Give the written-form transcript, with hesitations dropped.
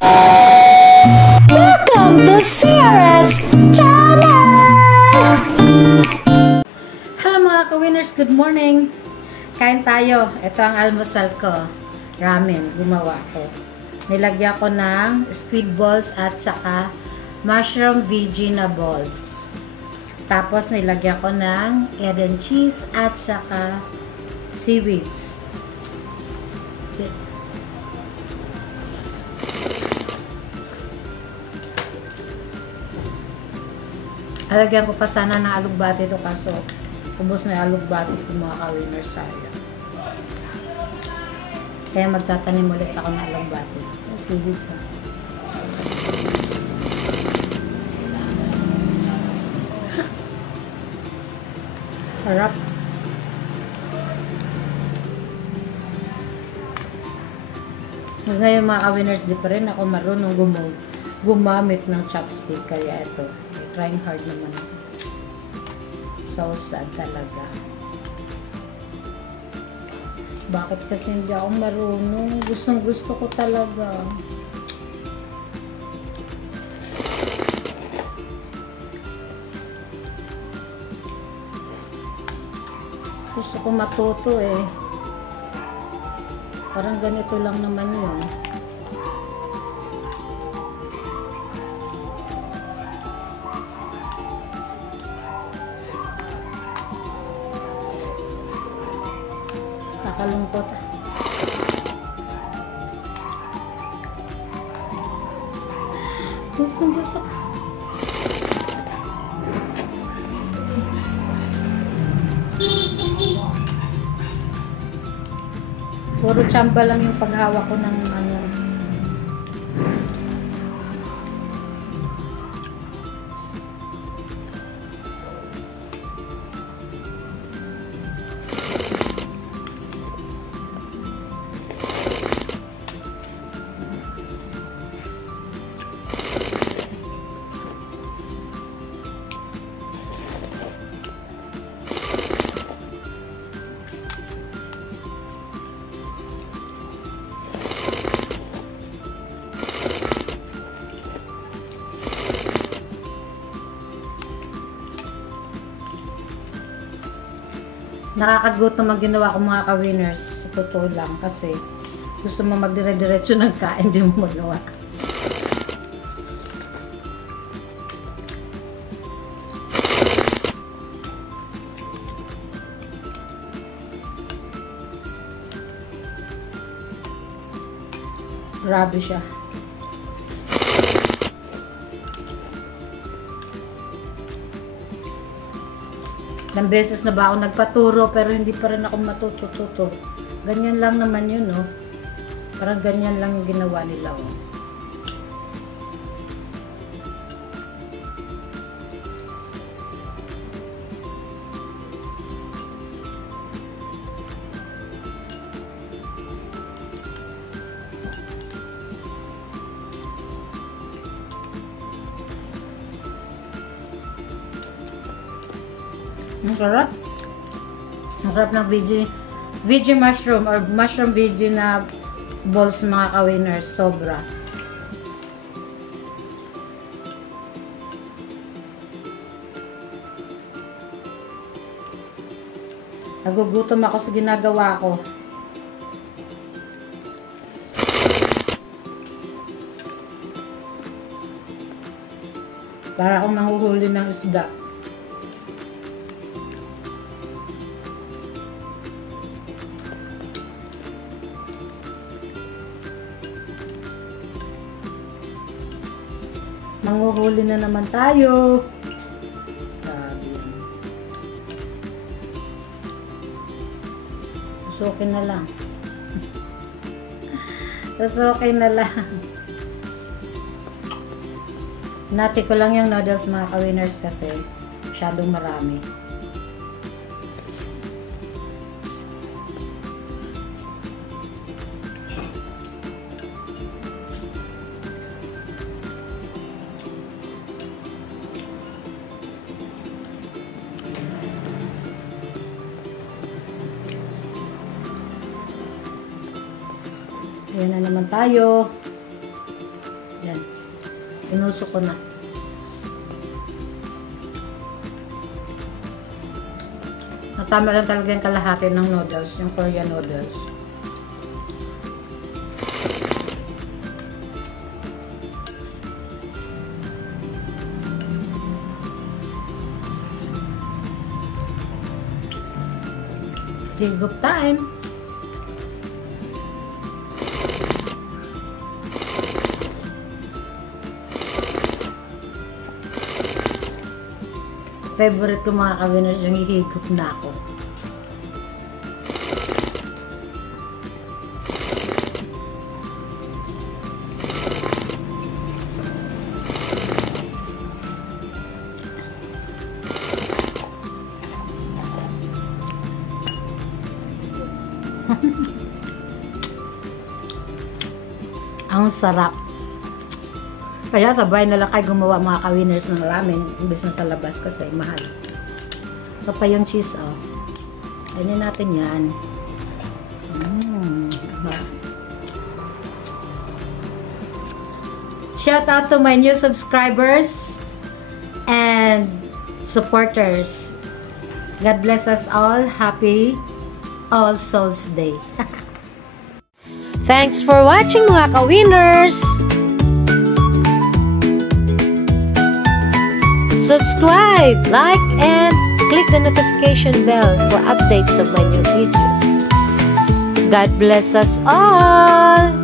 Welcome to CRS Channel! Hello mga ka-winners, good morning! Kain tayo. Ito ang almusal ko. Ramen, gumawa ko. Nilagyan ko ng squid balls at saka mushroom veggie na balls. Tapos nilagyan ko ng egg and cheese at saka seaweeds. Alagyan ko pa sana ng alugbati ito kaso ubos na yung alugbati ko mga ka-winners, sayang. Kaya magtatanim ulit ako ng alugbati. Seaweeds ha. Harap. Ngayon mga ka-winners, di pa rin ako marunong gumamit ng chopstick. Kaya ito, trying hard naman. So sad talaga. Bakit kasi hindi ako marunong? Gustong gusto ko talaga. Gusto ko matuto eh. Parang ganito lang naman yun. Nakalungkot. Gusto. Puro tsamba lang yung paghawak ko ng ano. Nakakagutom ang ginawa ko mga ka-winners. Sa totoo lang kasi gusto mo magdire-diretso ng kain, di mo magawa. Grabe siya. Ilang beses na ba ako nagpaturo pero hindi pa rin ako matututo. Ganyan lang naman yun, no? Parang ganyan lang yung ginawa nila, oh. Ang sarap. Ang sarap ng veggie mushroom or mushroom veggie na balls mga ka-winners. Sobra. Nagugutom ako sa ginagawa ko. Para akong nanguhuli ng isda. Manguhuli na naman tayo. Grabe yan. Susukin na lang. Susukin na lang. Nati ko lang yung noodles mga ka-winners kasi masyadong marami. Ayan na naman tayo. Inuso ko na. Natama lang talaga yung kalahati ng noodles, yung Korean noodles. Higup time. Favorite ko mga ka-winners yung hihigop na ako. Ang sarap. Kaya sabay na lang kayo gumawa mga ka-winners ng ramen imbes na sa labas kasi mahal. Ito pa yung cheese, oh. Kainin natin yan. Shout out to my new subscribers and supporters. God bless us all. Happy All Souls Day. Thanks for watching mga ka-winners! Subscribe, like, and click the notification bell for updates of my new videos. God bless us all!